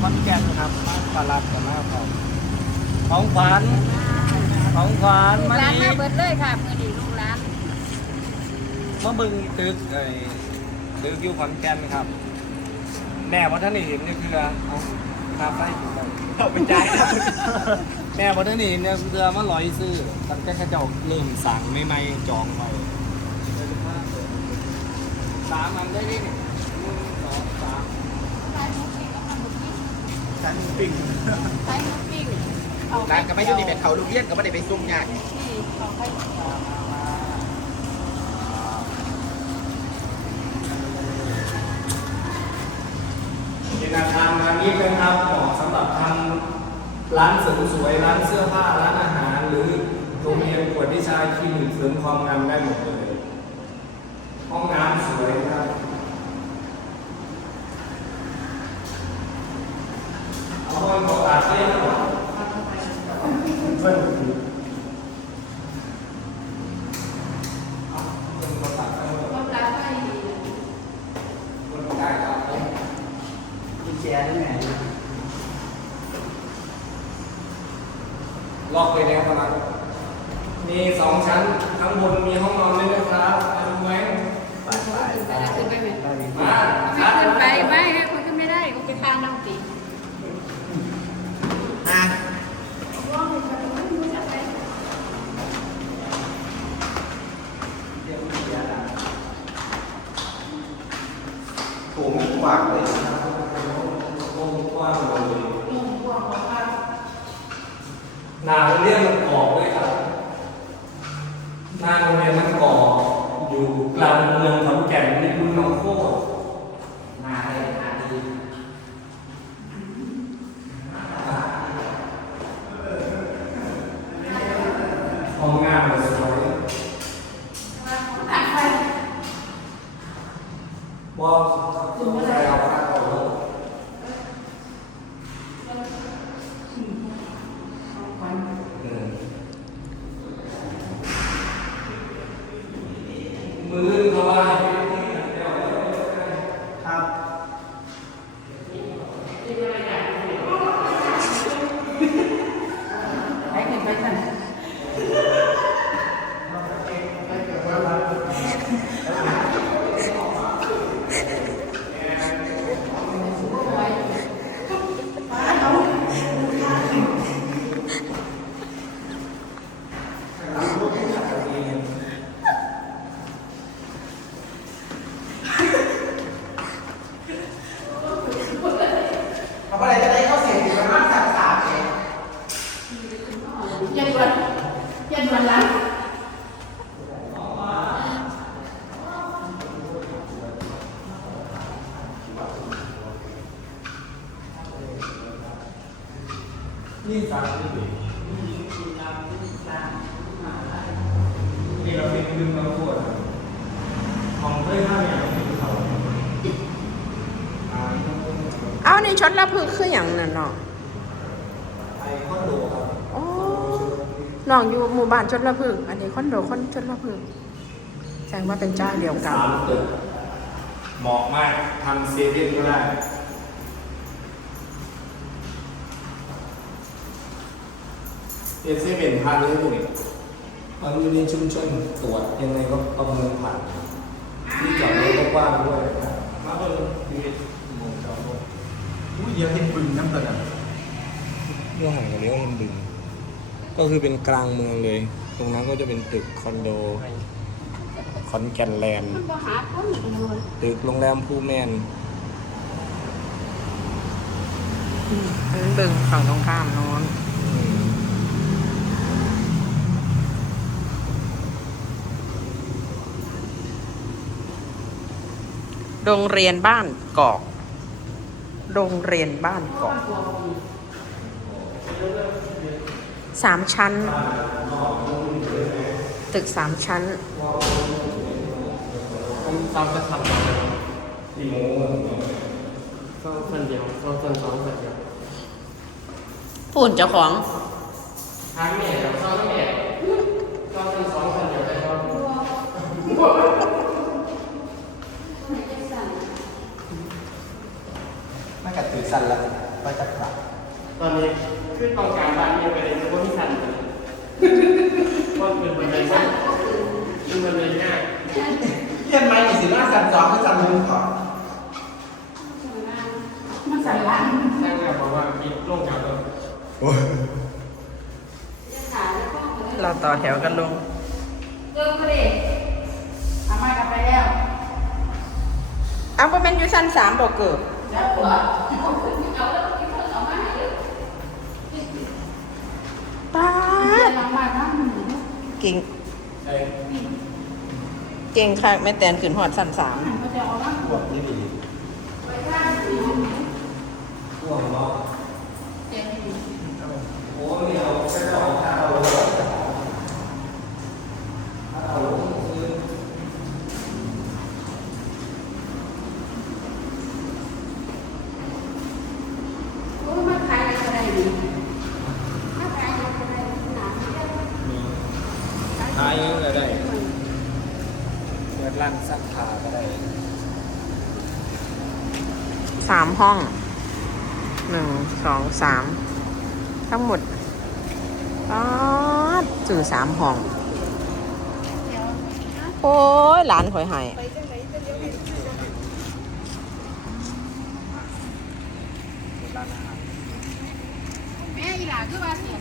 ขอนแก่นครับมาปลาลัดกับมาพร้อมของขวัญของขวัญลูกมาร้านนี่มาเบิดเลยค่ะมือดีลูกร้านมาบึงตึกไอ้ตึกอยู่ขอนแก่นครับแม่ว่าท่านนี่เห็นนี่คือเอาคาไฟเอาไปจ่ายแม่ว่าท่านนี่เห็นเนี่ยเรือมาลอยซื้อตั้งแต่เข้าเจ้าเริ่มสั่งไม่ไม่ๆจองไว้สามอันได้ดิหนึ่งสองสามใส่หมูปิ้งกับหมูปิ้ง ฉันปิ่งใส่หมูปิ้งเอาร้านก็ไม่อยู่ในแบบเขาลูกเลี้ยนก็ไม่ได้ไปซุ่มยากนี่เอาไปเป็นอาคารมานี้นะครับเหมาะสำหรับทำร้านเสริมสวยร้านเสื้อผ้าร้านอาหาร หรือโรงเรียนกวดวิชาคลินิกเสริมความงามได้หมดเลย ห้องน้ำสวยครับ เอาห้องกดตัดเรียบร้อยเพิ่มอีกเอาเพิ่มกดตัดเพิ่ม ความรักไม่ กดได้ครับ กินแชร์ได้ไหม ล็อกไปแล้วครับมีสองชั้นข้างบนมีห้องนอนด้วยนะครับมาดูไหมไปไปไปแล้วขึ้นไปไหมมาไม่ขึ้นไปไม่ให้คนขึ้นไม่ได้ก็ไปทานน้ำตีอะว่างเลยค่ะไม่รู้จะไปโถมีกว้างเลยห้องกว้างเลยห นาโรงเรียนมันกอกด้วยครับหน้าโรงเรียนมันกอกอยู่กลางเมืองขอนแก่นในี่คือน้องโคตร มาเลยมาดี ห้องงามเลยสวย ตัดไป ว่าคุณไม่ได้เอาผ้าเอาลงเออมือเขาว่าให้ ครับ ไปหนึ่งไปสั่นทำอะไรจะได้เข้าเสียงถึงประมาณสามสามเอง ยันวันยันวันละนี่สามสิบเอ็ดนี่เราเป็นลืมเราปวดของเพื่อนห้าอย่างเป็นเขาอ่าเอาในชดละพึกคืออย่างนั้นเนาะ ไอคอนโดครับ อ๋อ น้องอยู่หมู่บ้านชดละพึกอันนี้คอนโดคอนชดละพึกแสดงว่าเป็นเจ้าเดียวกัน สามตึกเหมาะมากทำเซเว่นก็ได้เป็นเซเว่นพาเลยพวกนี้มันอยู่ในชุมชนตรวจยังไงก็ประเมินผ่านที่จอดรถก็กว้างด้วยมาเออมีหมู่จอดรถอุ้ยเดี๋ยวเห็นบึงน้ำตัวนั้นเรื่องห่างกันเลี้ยวเห็นดึง ก็คือเป็นกลางเมืองเลย ตรงนั้นก็จะเป็นตึกคอนโดคอนแกนแลนด์ตึกโรงแรมพูแมนอันนั้นเบิ่งฝั่งตรงข้ามโน้นโรงเรียนบ้านกอก โรงเรียนบ้านกอก สามชั้น ตึกสามชั้นผมตามจะทำที่โมงก็คนเดียวก็คนสองคนเดียวปุ่นเจ้าของทางแม่กับซ้อนแม่ก็คนสองคนเดียวได้ก็ไม่กัดถือสั่นละเไปจัดการ ตอนนี้คือต้องการบ้านนี้ไปเลยคือว่าพี่สันเลยว่าเป็นบันไดสั้นเป็นบันไดง่ายเยี่ยมไหมมีสิว่าสั่นสองก็สั่นหนึ่งก่อนมันสั่นหลังสร้างแบบบอกว่ามีโล่งจากตัวจะขาแล้วก็เลยเราต่อแถวกันลงเกินไปเลยเอามากลับไปแล้วอ้าวเป็นอยู่ชั้นสามบอกเกิดแล้วหัวเอาขึ้นเอาแล้วกินเพิ่มเอามาให้เยอะ ป้า เดี๋ยว ด เรามาบ้านหนู เก่งไอ้เก่งค่ะแม่แตนขึ้นหอดชั้นสามหันก็จะเอาบ้านพวกนี้ดี ไปบ้านหนู พวกเรา เจ๊ดี โอ้ยเอาแค่เอาถ้าเอาถ้าเอาคือ โอ้มาขายอะไรก็ได้ดีมาขายอะไรก็ได้หนาไม่ได้ มีท้ายก็ได้เปิด ร้านซักผ้าก็ได้สามห้อง หนึ่ง สอง สาม ทั้งหมดป้าดสื่อสามห้อง โอ้ยหลานข่อยใหายเปิดร้านอาหารแม่อีหลาคือว่าสิ